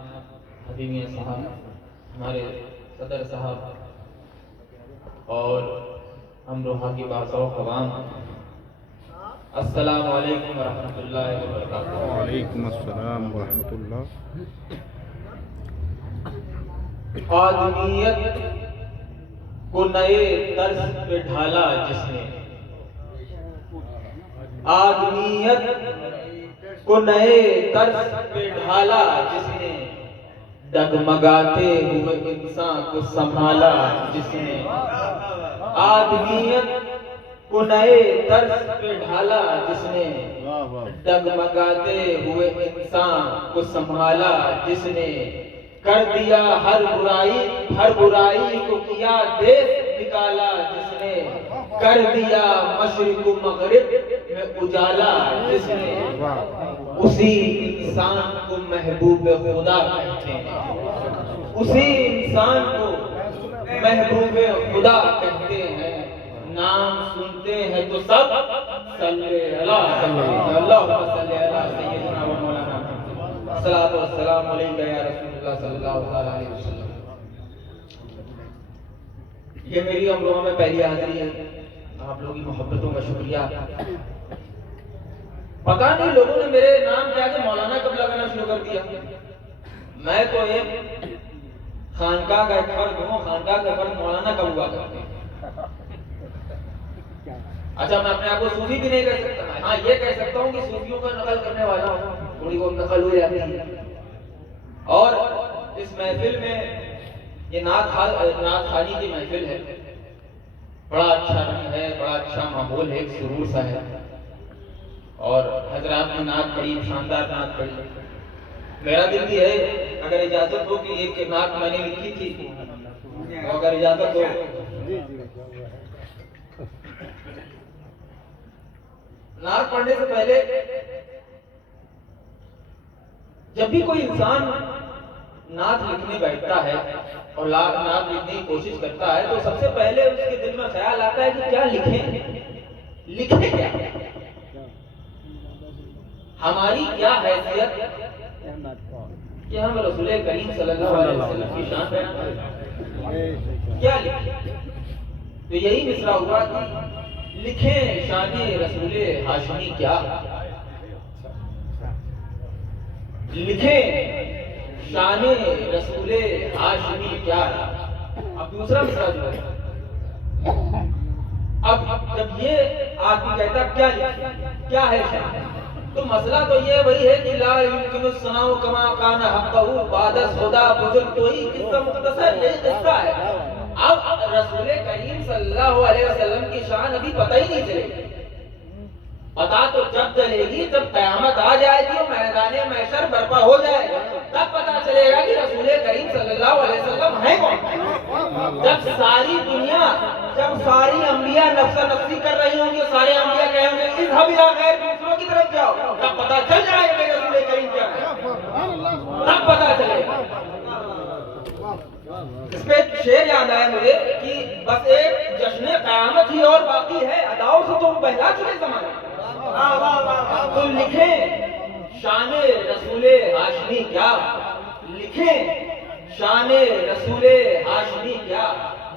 حبیبیہ صاحب، ہمارے صدر صاحب اور امروہہ کی باذوق عوام، السلام علیکم ورحمۃ اللہ وبرکاتہ۔ وعلیکم السلام ورحمۃ اللہ۔ آدمیت کو نئے طرز پہ ڈھالا جس نے، آدمیت کو نئے طرز پہ ڈھالا جس نے، ڈگمگاتے ہوئے انسان کو سنبھالا جس نے، آدمیت کو نئے طرز پہ ڈھالا جس نے، ڈگمگاتے ہوئے انسان کو سنبھالا جس نے، کر دیا ہر برائی کو کیا دیس نکالا جس نے، کر دیا مشرق و مغرب میں اجالا جس نے، اسی انسان کو محبوب خدا کہتے ہیں، اسی انسان کو محبوب خدا کہتے ہیں۔ نام سنتے ہیں تو سب صلی اللہ صلی اللہ سیدنا و مولانا الصلاۃ والسلام علیک یا رسول اللہ صلی اللہ علیہ وسلم۔ یہ میری امروہہ میں پہلی حاضری ہے، آپ لوگوں کی محبتوں کا شکریہ۔ پتہ نہیں لوگوں نے میرے نام کیا کہ مولانا کب لگانا شروع کر دیا۔ میں تو ایک خانقاہ کا ایک فرد ہوں، خانقاہ کا فرد مولانا کب ہوا کرتے ہیں۔ اچھا، میں اپنے آپ کو صوفی بھی نہیں کہہ سکتا، ہاں یہ کہہ سکتا ہوں کہ صوفیوں کا نقل کرنے والا ہوں، تھوڑی بہت نقل ہو جاتی ہے۔ اور اس محفل میں یہ نعت خوانی کی محفل ہے، بڑا اچھا رنگ ہے، بڑا اچھا ماحول ہے، ایک سرور سا ہے، اور حضرات نے نعت پڑھی، شاندار نعت پڑھی۔ میرا دل بھی ہے اگر اجازت ہو کہ ایک نعت میں نے لکھی تھی، اگر اجازت ہو نعت پڑھنے سے پہلے، جب بھی کوئی انسان نعت لکھنے بیٹھتا ہے اور نعت لکھنے کی کوشش کرتا ہے تو سب سے پہلے اس کے دل میں خیال آتا ہے کہ کیا لکھیں، لکھیں کیا، ہماری کیا حیثیت کہ ہم رسول کریم صلی اللہ علیہ وسلم کی شان بیان کریں، کیا لکھیں۔ تو یہی مصرع ہوا کہ لکھیں شان رسول ہاشمی کیا، لکھیں شان رسول ہاشمی کیا۔ اب دوسرا مصرع جو ہے، اب جب یہ آدمی کہتا کیا لکھیں، کیا ہے شان، تو مسئلہ تو یہ وہی ہے کہ لا یمکن الثناء کما کان حقہ بعد خدا بزرگ، تو ہی قصہ مختصر یہ قصہ ہے۔ اب رسول کریم صلی اللہ علیہ وسلم کی شان ابھی پتہ ہی نہیں چلے گی، پتہ تو جب چلے گی جب قیامت آ جائے گی اور میدان محشر برپا ہو جائے گا، تب پتہ چلے گا کہ رسول کریم صلی اللہ علیہ وسلم ہے کون۔ جب ساری دنیا، جب ساری انبیاء نفسا نفسی کر رہی ہوں گی، سارے انبیاء کہیں گے اذهب الى غیر، دوسروں کی طرف جاؤ، تب پتہ چل جائے گا کہ رسول کریم کیا ہے، تب پتہ چلے گا۔ اس پہ شعر یاد آیا مجھے کہ بس ایک جشن قیامت ہی اور باقی ہے، اداؤں سے تم بہلا چکے زمانے، تو لکھیں شان رسول ہاشمی کیا، لکھیں شان رسول ہاشمی کیا،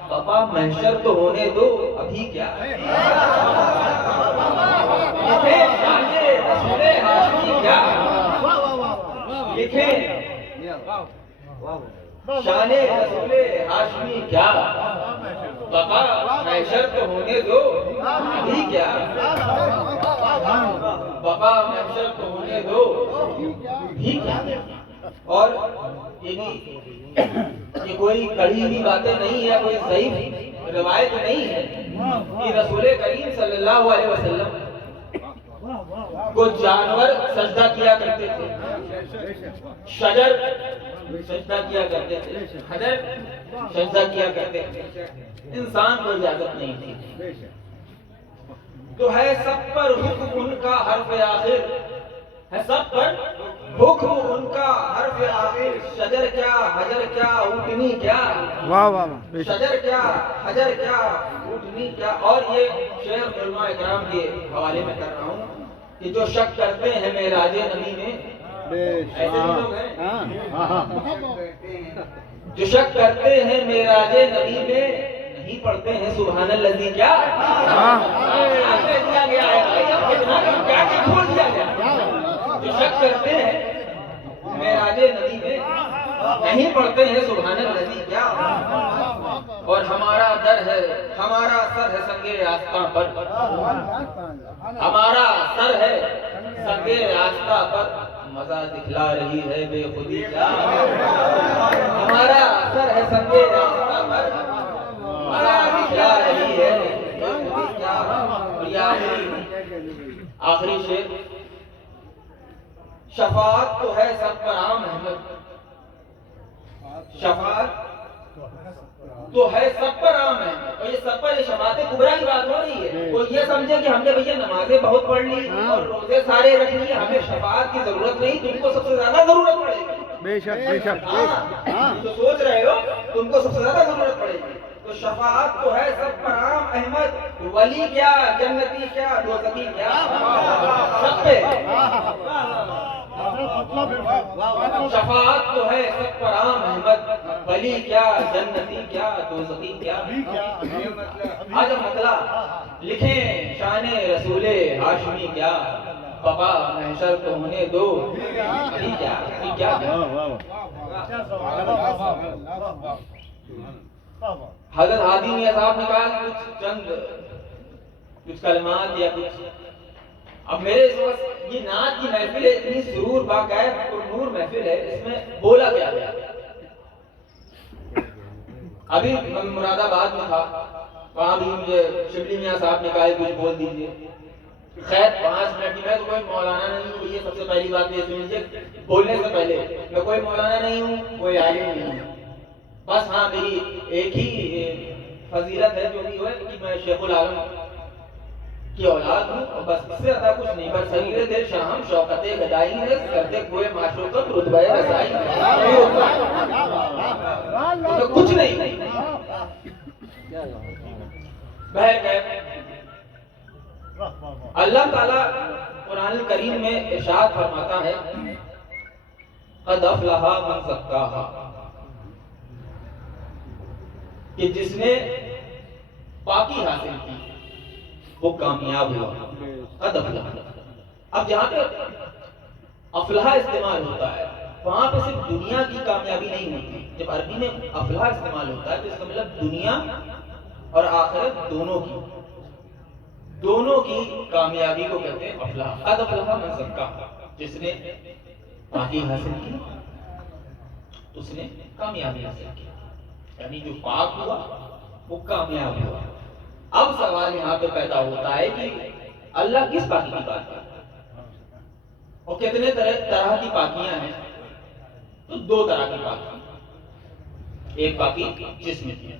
بابا محشر تو ہونے دو ابھی کیا، لکھیں شان رسول ہاشمی کیا، لکھیں شان رسول ہاشمی کیا، بابا محشر تو ہونے دو ابھی کیا، بابا محشر تو ہونے دو ابھی کیا۔ اور یہ کوئی کڑی ہوئی باتیں نہیں ہے، کوئی ضعیف روایت نہیں ہے کہ رسول کریم صلی اللہ علیہ وسلم کو جانور سجدہ کیا کرتے تھے، شجر سجدہ کیا کرتے تھے، حجر سجدہ کیا کرتے تھے، انسان کو اجازت نہیں تھی۔ تو ہے سب پر حکم ان کا حرف آخر، ہے سب پر حکم ان کا حرف آخر، شجر کیا حجر کیا اونٹنی کیا، شجر کیا حجر کیا اونٹنی کیا۔ اور یہ شعر علماء اکرام کے حوالے میں کر رہا ہوں کہ جو شک کرتے ہیں معراج نبی میں، ایسے بھی لوگ ہیں جو شک کرتے ہیں معراج نبی میں، نہیں پڑھتے ہیں سبحان الذی کیا دیا گیا ہے بھائی، اب کتنا کیا کھول دیا گیا۔ جو شک کرتے ہیں معراج نبی میں، نہیں پڑھتے ہیں سبحان الذی کیا، اور ہمارا در ہے، ہمارا سر ہے سنگے راستہ پر، ہمارا سر ہے سنگے راستہ پر، مزہ دکھلا رہی ہے بے خودی کیا، ہمارا سر ہے سنگے راستہ پر، مزہ دکھلا رہی ہے بے خودی کیا۔ اور یہ آخری شعر، شفاعت تو ہے سب پر عام احمد، شفاعت تو ہے سب پر عام ہے، اور یہ سب پر یہ شفاعت کبریٰ کی بات ہو رہی ہے۔ کوئی یہ سمجھے کہ ہم نے بھیا نمازیں بہت پڑھ لی اور روزے سارے رکھ لیے، ہمیں شفاعت کی ضرورت نہیں، تم کو سب سے زیادہ ضرورت پڑے گی۔ بے شک بے شک جو سوچ رہے ہو تم کو سب سے زیادہ ضرورت پڑے گی۔ تو شفاعت تو ہے سب پر عام احمد، ولی کیا جنتی کیا دوزخی کیا، سب پہ شفاعت تو ہے سب پر عام احمد، ولی کیا جنتی کیا دوزخی کیا۔ آج مطلع لکھیں شان رسول ہاشمی کیا، بابا محشر کو ہونے دو ابھی کیا ابھی کیا۔ حضرت ہادی میاں صاحب نے کہا کچھ کلمات یا کچھ، اب میرے اس وقت یہ نعت کی محفل ہے، اتنی سرور باقاعد اور نور محفل ہے، اس میں بولا کیا گیا۔ ابھی مراد آباد میں تھا، وہاں بھی مجھے شبلی میاں صاحب نے کہا کچھ بول دیجیے، خیر 5 منٹ کی، میں تو کوئی مولانا نہیں ہوں، یہ سب سے پہلی بات یہ سن لیجیے بولنے سے پہلے، میں کوئی مولانا نہیں ہوں، کوئی عالم نہیں ہوں، بس ہاں میری ایک ہی فضیلت ہے جو بھی ہے کہ میں شیخ العالم کی اولاد ہوں، اور بس اس سے زیادہ کچھ نہیں، بس سریر دل شاہم شوکت گدائی ہے، کرتے کوئی معشوقت رتبہ رسائی، کچھ نہیں۔ اللہ تعالیٰ قرآن الکریم میں ارشاد فرماتا ہے قد افلح من زکاہا، کہ جس نے پاکی حاصل کی وہ کامیاب ہوا۔ قد افلح، اب جہاں پہ افلاح استعمال ہوتا ہے وہاں پہ صرف دنیا کی کامیابی نہیں ہوتی، جب عربی میں افلاح استعمال ہوتا ہے تو اس کا مطلب دنیا اور آخرت دونوں کی کامیابی کو کہتے ہیں افلاح۔ قد افلح من زکاہا، جس نے پاکی حاصل کی اس نے کامیابی حاصل کی، یعنی جو پاک ہوا وہ کامیاب ہوا۔ اب سوال یہاں پہ پیدا ہوتا ہے کہ اللہ کس پاکی کی بات کرتا ہے اور کتنے طرح کی پاکیاں ہیں؟ تو 2 طرح کی پاکی، ایک پاکی جسم کی،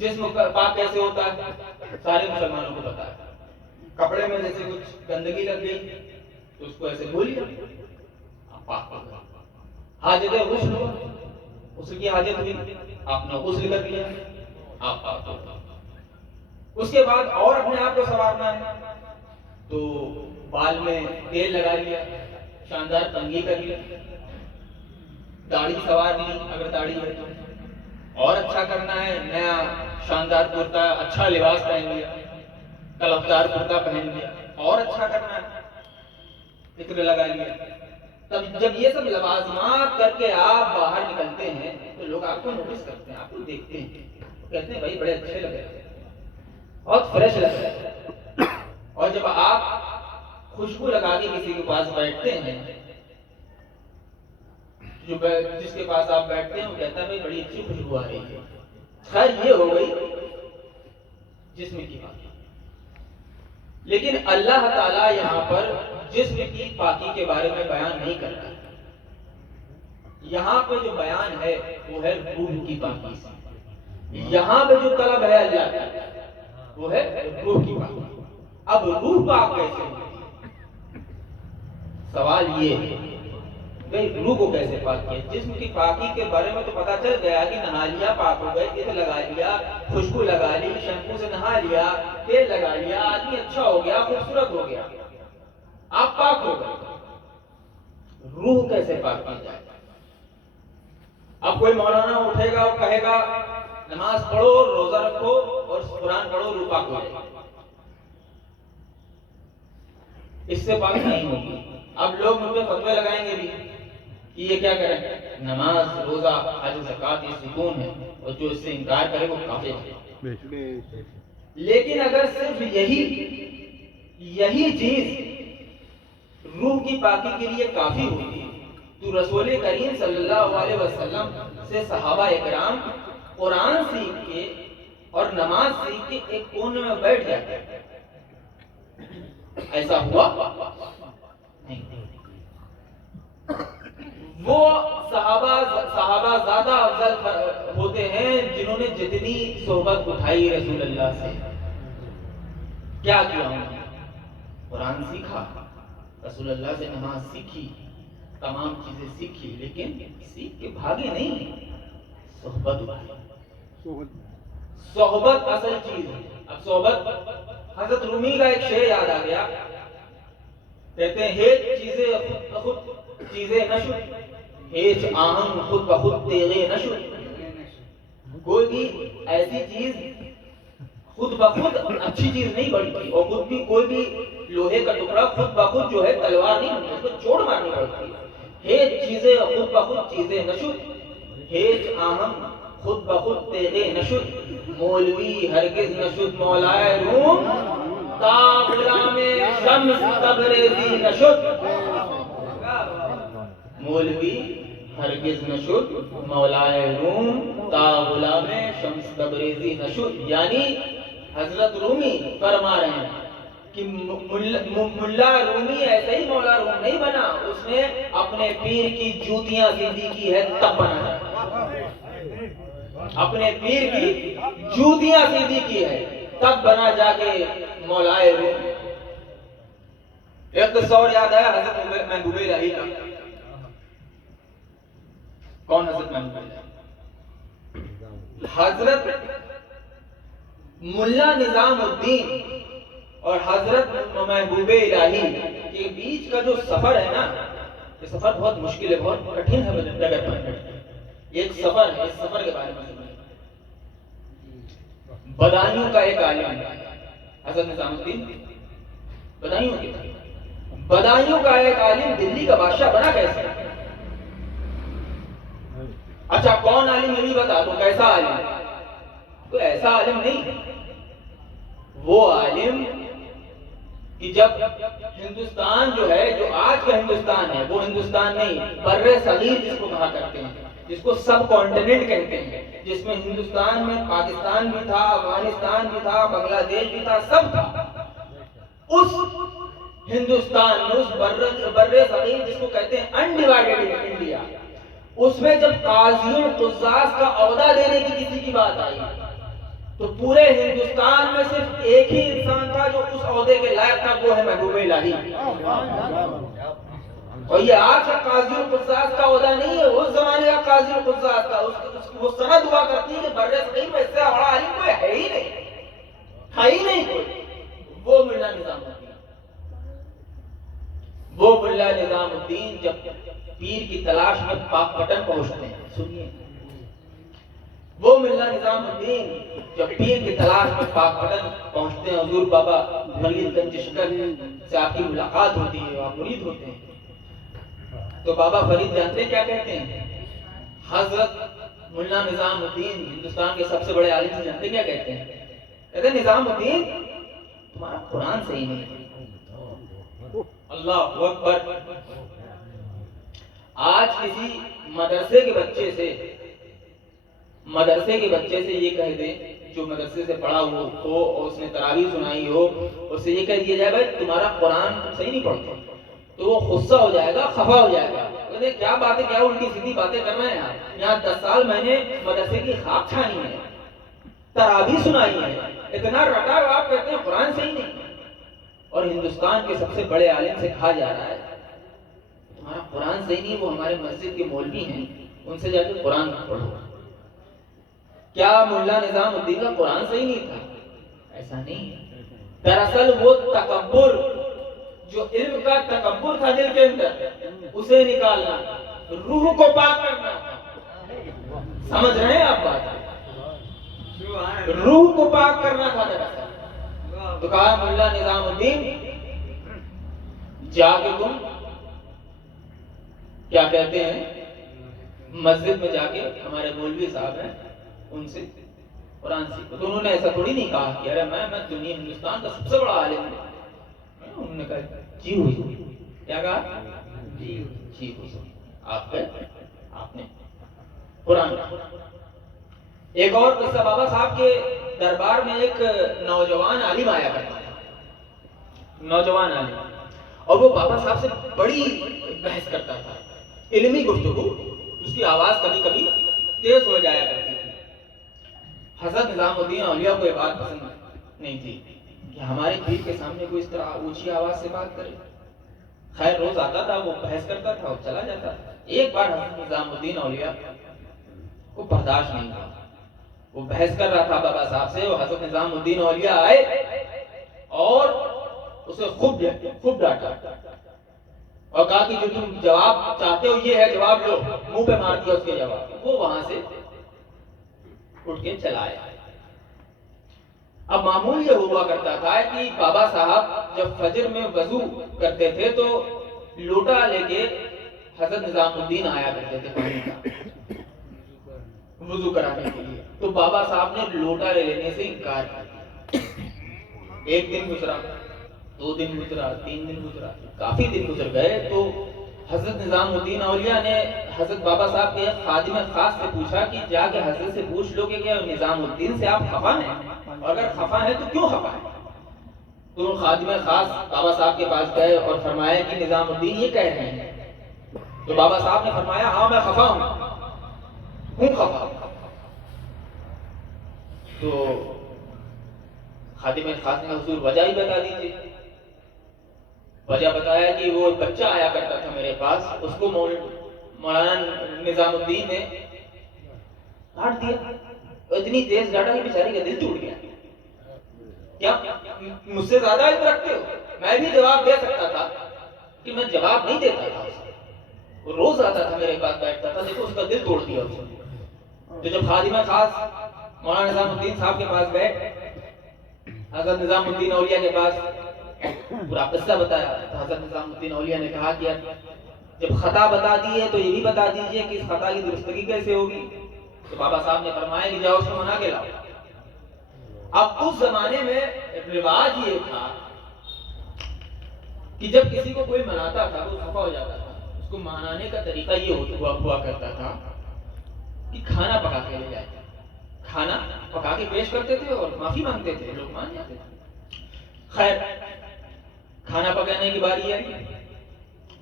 جسم پاک کیسے ہوتا ہے سارے مسلمانوں کو پتا ہے، کپڑے میں جیسے کچھ گندگی لگ گئی تو اس کو ایسے دھو لیا پاک ہو گیا، حاجت غسل ہوا، غسل کی حاجت ہوئی آپ نے غسل کر لیا آپ پاک ہو گئے۔ اس کے بعد اور اپنے آپ کو سنوارنا ہے تو بال میں تیل لگا لیا، شاندار کنگھی کر لی، داڑھی سنوار لی اگر داڑھی ہے تو، اور اچھا کرنا ہے نیا شاندار کرتا اچھا لباس پہن لیا، کلفدار کرتا پہن لیا، اور اچھا کرنا ہے عطر لگا لیا۔ تب جب یہ سب لوازمات کر کے آپ باہر نکلتے ہیں تو لوگ آپ کو نوٹس کرتے ہیں، آپ کو دیکھتے ہیں، کہتے ہیں بھائی بڑے اچھے لگ رہے ہیں، بہت فریش لگ رہے ہیں۔ اور جب آپ خوشبو لگا کے کسی کے پاس بیٹھتے ہیں، جس کے پاس آپ بیٹھتے ہیں وہ کہتا ہے بھائی بڑی اچھی خوشبو آ رہی ہے۔ خیر یہ ہو گئی جسم کی بات، لیکن اللہ تعالیٰ یہاں پر جسم کی پاکی کے بارے میں بیان نہیں کرتا، یہاں پہ جو بیان ہے وہ ہے روح کی پاکی سے، یہاں پہ جو طلب ہے اللہ کا وہ ہے روح کی پاکی۔ اب روح پاک کیسے ہوتی ہے؟ سوال یہ ہے بھئی روح کو کیسے پاک کیا؟ جسم کی پاکی کے بارے میں تو پتا چل گیا کہ نہا لیا پاک ہو گئے، عطر لگا لیا، خوشبو لگا لی، شیمپو سے نہا لیا، تیل لگا لیا، آدمی اچھا ہو گیا، خوبصورت ہو گیا، آپ پاک ہو گئے۔ روح کیسے پاک کی جائے؟ اب کوئی مولانا اٹھے گا اور کہے گا نماز پڑھو، روزہ رکھو اور قرآن پڑھو، روح پاک ہو جائے، اس سے پاک نہیں ہوگی۔ اب لوگ مجھ پہ فتوے لگائیں گے بھی کہ یہ کیا کریں، نماز، روزہ، حج، زکوٰۃ یہ ستون ہے، اور جو اس سے انکار کرے وہ کافر ہے۔ لیکن اگر صرف یہی چیز روح کی پاکی کے لیے کافی ہوتی تو رسول کریم صلی اللہ علیہ وسلم سے صحابہ اکرام قرآن سیکھ کے اور نماز سیکھ کے ایک کونے میں بیٹھ جاتے، ایسا ہوا نہیں۔ وہ صحابہ زیادہ افضل ہوتے ہیں جنہوں نے جتنی صحبت اٹھائی رسول اللہ سے۔ کیا کیا انہوں نے؟ قرآن سیکھا، رسول اللہ سے نماز سیکھی، تمام چیزیں سیکھی، لیکن سیکھ کے بھاگے نہیں، صحبت اٹھائی۔ صحبت اصل چیز ہے۔ اب صحبت، حضرت رومی کا ایک شعر یاد آ گیا، کہتے ہیں ہیچ چیزیں خود بخود چیزیں نشد، ہیچ آہن خود بخود تیغے نشد۔ کوئی بھی ایسی چیز خود بخود اچھی چیز نہیں بنتی، اور خود بھی کوئی بھی لوہے کا ٹکڑا خود بخود جو ہے تلوار نہیں بنتی، اس کو چوٹ مارنی پڑتی ہے۔ ہیچ چیزیں خود بخود چیزیں نشد، ہیچ آہن خود بخود تیغے نشد، مولوی ہرگز نشد مولائے روم، تا غلام شمس تبریزی نشد۔ مولوی ہرگز نشد مولائے روم، تا غلام شمس تبریزی نشد۔ یعنی حضرت رومی فرما رہے ہیں کہ ملا رومی ایسے ہی مولا روم نہیں بنا، اس نے اپنے پیر کی جوتیاں سیدھی کی ہے تب بنا ہے، اپنے پیر کی جوتیاں سیدھی کی ہے تب بنا جا کے مولائے روم۔ ایک قصہ اور یاد آیا حضرت محبوب الہی کا۔ کون حضرت محبوب الہی؟ حضرت ملا نظام الدین اور حضرت محبوب الہی کے بیچ کا جو سفر ہے نا، یہ سفر بہت مشکل ہے، بہت کٹھن ہے ڈگر پر۔ ایک سفر ہے، اس سفر کے بارے میں سنیں۔ بدایوں کا ایک عالم ہے حضرت نظام الدین، بدایوں کے تھے۔ بدایوں کا ایک عالم دلی کا بادشاہ بنا کیسے؟ اچھا کون عالم یہ بھی بتا دو، کیسا عالم؟ کوئی ایسا عالم نہیں، وہ عالم کہ جب ہندوستان جو ہے، جو آج کا ہندوستان ہے، وہ ہندوستان نہیں، بر صغیر جس کو کہا کرتے ہیں، جس کو سب کانٹیننٹ کہتے ہیں، جس میں ہندوستان میں پاکستان بھی تھا، افغانستان بھی تھا، بنگلہ دیش بھی تھا، سب تھا۔ اس ہندوستان میں، اس بر صغیر جس کو کہتے ہیں انڈیوائیڈڈ انڈیا، اس میں جب قاضی القضاص کا عہدہ دینے کی کسی کی بات آئی تو پورے ہندوستان میں صرف ایک ہی انسان تھا جو اس عہدے کے لائق تھا، وہ ہے محبوب الہی۔ اور یہ آج کا قاضی القضاص کا عہدہ نہیں ہے، اس زمانے کا قاضی القضاص کا۔ وہ سند ہوا کرتی ہے کہ بر صغیر میں اس سے بڑا عالم کوئی ہے ہی نہیں، ہے ہی نہیں کوئی، وہ ملا نظام الدین۔ وہ ملا نظام الدین جب پیر کی تلاش میں پاک پٹن پہنچتے ہیں، سنیے، وہ ملا نظام الدین جب پیر کی تلاش میں پاک پٹن پہنچتے ہیں، حضور بابا فرید گنج شکر سے آپ کی ملاقات ہوتی ہے، آپ مرید ہوتے ہیں، تو بابا فرید جانتے کیا کہتے ہیں؟ حضرت ملا نظام الدین ہندوستان کے سب سے بڑے عالم سے جانتے کیا کہتے ہیں؟ کہتے ہیں نظام الدین تمہارا قرآن صحیح نہیں ہے۔ اللہ اکبر۔ آج کسی مدرسے کے بچے سے یہ کہہ دیں، جو مدرسے سے پڑھا ہو اور اس نے تراویح سنائی ہو، اس سے یہ کہہ دیا جائے بھائی تمہارا قرآن صحیح نہیں پڑھتے، تو وہ غصہ ہو جائے گا، خفا ہو جائے گا، کہتے کیا باتیں، کیا الٹی سیدھی باتیں کر رہے ہیں یہاں 10 سال میں نے مدرسے کی خاک چھانی ہے، تراویح سنائی ہے، اتنا رٹا آپ کہتے ہیں قرآن صحیح نہیں۔ اور ہندوستان کے سب سے بڑے عالم سے کہا جا رہا ہے تمہارا قرآن صحیح نہیں، وہ ہمارے مسجد کے مولوی ہیں، ان سے جا کے قرآن پڑھو۔ کیا ملا نظام الدین کا قرآن صحیح نہیں تھا؟ ایسا نہیں ہے۔ دراصل وہ تکبر جو علم کا تکبر تھا دل کے اندر اسے نکالنا، روح کو پاک کرنا. سمجھ رہے ہیں آپ بات؟ روح کو پاک کرنا تھا دراصل. تو کہا ملا نظام الدین جا کے تم کیا کہتے ہیں مسجد میں جا کے ہمارے مولوی صاحب ہیں ان سے قرآن سیکھو. تو انہوں نے ایسا تھوڑی نہیں کہا کہ ارے میں دنیا ہندوستان کا سب سے بڑا عالم ہوں. انہوں نے کہا جی حضور. کیا کہا؟ جی حضور. آپ نے قرآن. ایک اور قصہ، بابا صاحب کے دربار میں ایک نوجوان عالم آیا کرتا تھا. نوجوان عالم، اور وہ بابا صاحب سے بڑی بحث کرتا تھا، علمی گفتگو. اس کی آواز کبھی کبھی تیز ہو جایا کرتی تھی. حضرت نظام الدین اولیاء کو یہ بات پسند نہیں تھی کہ ہمارے پیر کے سامنے کوئی اس طرح اونچی آواز سے بات کرے. خیر روز آتا تھا، وہ بحث کرتا تھا اور چلا جاتا تھا. ایک بار حضرت نظام الدین اولیاء کو برداشت نہیں ہوا، وہ بحث کر رہا تھا بابا صاحب سے. وہ حضرت نظام الدین اولیاء آئے اور اسے خوب ڈانٹا اور کہا کہ جو تم جواب چاہتے ہو یہ ہے، جواب لو. منہ پہ مار دیا اس کے جواب. وہ وہاں سے اٹھ کے چلا آیا. اب معمول یہ ہوا کرتا تھا کہ بابا صاحب جب فجر میں وضو کرتے تھے تو لوٹا لے کے حضرت نظام الدین آیا کرتے تھے پانی کا وضو کرانے کے لیے. تو بابا صاحب نے لوٹا لے لینے سے انکار کیا. ایک دن گزرا، 2 دن گزرا، 3 دن گزرا، کافی دن گزر گئے. تو حضرت نظام الدین اولیاء نے حضرت بابا صاحب کے خادم خاص سے پوچھا کہ جا کے حضرت سے پوچھ لو کہ کیا نظام الدین سے آپ خفا ہیں، اور اگر خفا ہیں تو کیوں خفا ہیں. تو خادم خاص بابا صاحب کے پاس گئے اور فرمایا کہ نظام الدین یہ کہہ رہے ہیں. تو بابا صاحب نے فرمایا ہاں میں خفا ہوں خفا. تو خادم خاص نے حضور وجہ ہی بتا دیجیے. وجہ بتایا کہ وہ بچہ آیا کرتا تھا میرے پاس، اس کو مولانا نظام الدین نے ڈانٹ دیا. اتنی تیز ڈانٹا کہ بیچارے کا دل ٹوٹ گیا. کیا مجھ سے زیادہ علم رکھتے ہو؟ میں بھی جواب دے سکتا تھا کہ میں جواب نہیں دیتا تھا اسے. وہ روز آتا تھا میرے پاس بیٹھتا تھا. دیکھو اس کا دل توڑ دیا اس نے. تو جب خادم خاص مولانا نظام الدین صاحب کے پاس گئے، حضرت نظام الدین اولیاء کے پاس پورا قصہ بتایا. تو حضرت نظام الدین اولیاء نے کہا کہ جب خطا بتا دی ہے تو یہ بھی بتا دیجئے کہ اس خطا کی درستگی کیسے ہوگی. تو بابا صاحب نے فرمایا کہ جاؤ اس کو منا کے لاؤ. اب اس زمانے میں رواج یہ تھا کہ جب کسی کو کوئی مناتا تھا وہ خفا ہو جاتا تھا. اس کو منانے کا طریقہ یہ ہوا کرتا تھا کہ کھانا پکا کے لے جاتے، کھانا پکا کے پیش کرتے تھے اور معافی مانگتے تھے. لوگ مان جاتے تھے. خیر کھانا پکانے کی باری ہے.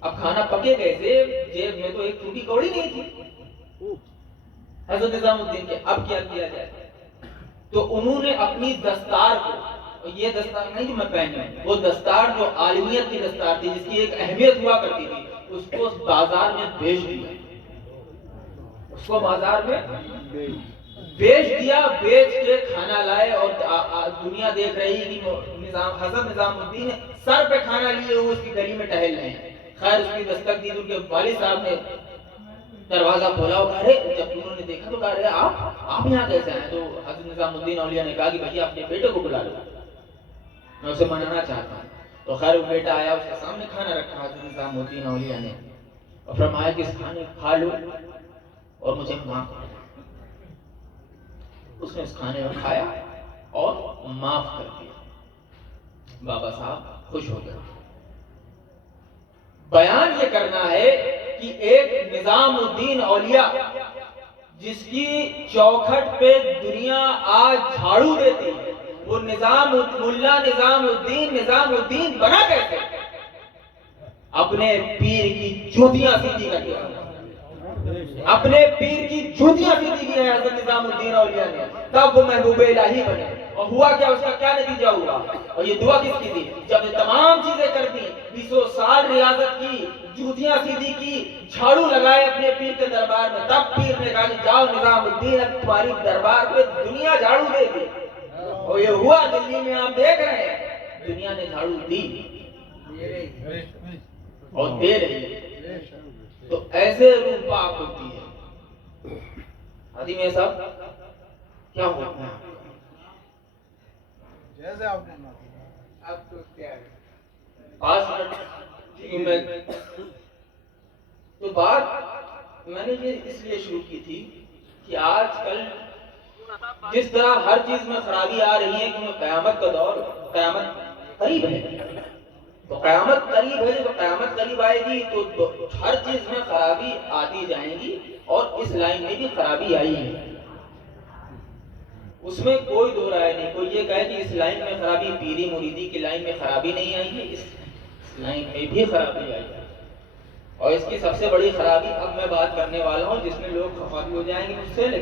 اب کھانا پکے کیسے؟ جیب میں تو ایک چھوٹی کوڑی نہیں تھی حضرت نظام الدین کے. اب کیا کیا جائے؟ تو انہوں نے اپنی دستار کو، یہ دستار نہیں جو میں پہنوں، وہ دستار جو عالمیت کی دستار تھی جس کی ایک اہمیت ہوا کرتی تھی، اس کو بازار میں بیچ دیا. اس کو بازار میں بیچ دیا. بیچ کے کھانا لائے اور دنیا دیکھ رہی کہ حضرت نظام الدین سر پہ کھانا لیے ہوئے اس کی گلی میں ٹہل رہے ہیں. خیر اس کی دستک دی. ان کے والد صاحب نے دروازہ کھولا اور کہا، جب انہوں نے دیکھا تو کہا آپ یہاں کیسے آئے؟ تو حضرت نظام الدین اولیاء نے کہا کہ بھائی اپنے بیٹے کو بلا لو، میں اسے منانا چاہتا ہوں. تو خیر وہ بیٹا آیا، اس کے سامنے کھانا رکھا حضرت نظام الدین اولیاء نے اور فرمایا کہ اس کھانے کھا لو اور مجھے معاف کر دو. اس نے اس کھانے کو کھایا اور معاف کر دیا. بابا صاحب خوش ہو گئے. بیان یہ کرنا ہے کہ ایک نظام الدین اولیاء جس کی چوکھٹ پہ دنیا آج جھاڑو دیتی ہے، وہ ملا نظام الدین بنا کیسے؟ اپنے پیر کی جوتیاں سیدھی کر دیا. اپنے پیر کی جوتیاں سیدھی کی ہے حضرت نظام الدین اولیاء نے، تب وہ محبوب الہی بنے. اور ہوا کیا؟ اس کا کیا نتیجہ ہوا؟ اور یہ دعا کس کی تھی؟ جب یہ تمام چیزیں کر دی، 20 سال ریاضت کی، جوتیاں سیدھی کی، جھاڑو لگائے اپنے پیر کے دربار میں، تب پیر نے کہا کہ جاؤ نظام الدین اب تمہاری دربار پہ دنیا جھاڑو دے گی. اور یہ ہوا. دلی میں آپ دیکھ رہے ہیں دنیا نے جھاڑو دی. اور دے رہی ہے، تو ایسے روح پاک ہوتی ہے۔ حاجی میں صاحب کیا ہوتا ہے جیسے آپ نے اب تو کیا ہے 5 منٹ میں تو بات میں نے یہ اس لیے شروع کی تھی کہ آج کل جس طرح ہر چیز میں خرابی آ رہی ہے کہ قیامت کا دور، قیامت قریب ہے، تو قیامت قریب ہے، جب قیامت قریب آئے گی تو ہر چیز میں خرابی آتی جائیں گی، اور اس لائن میں بھی خرابی آئی ہے، اس میں کوئی دو رائے نہیں۔ کوئی یہ کہے کہ اس لائن میں خرابی، پیری مریدی کی لائن میں خرابی نہیں آئی ہے، اس لائن میں بھی خرابی آئی ہے، اور اس کی سب سے بڑی خرابی اب میں بات کرنے والا ہوں، جس میں لوگ خفا بھی ہو جائیں گے مجھ سے، لیکن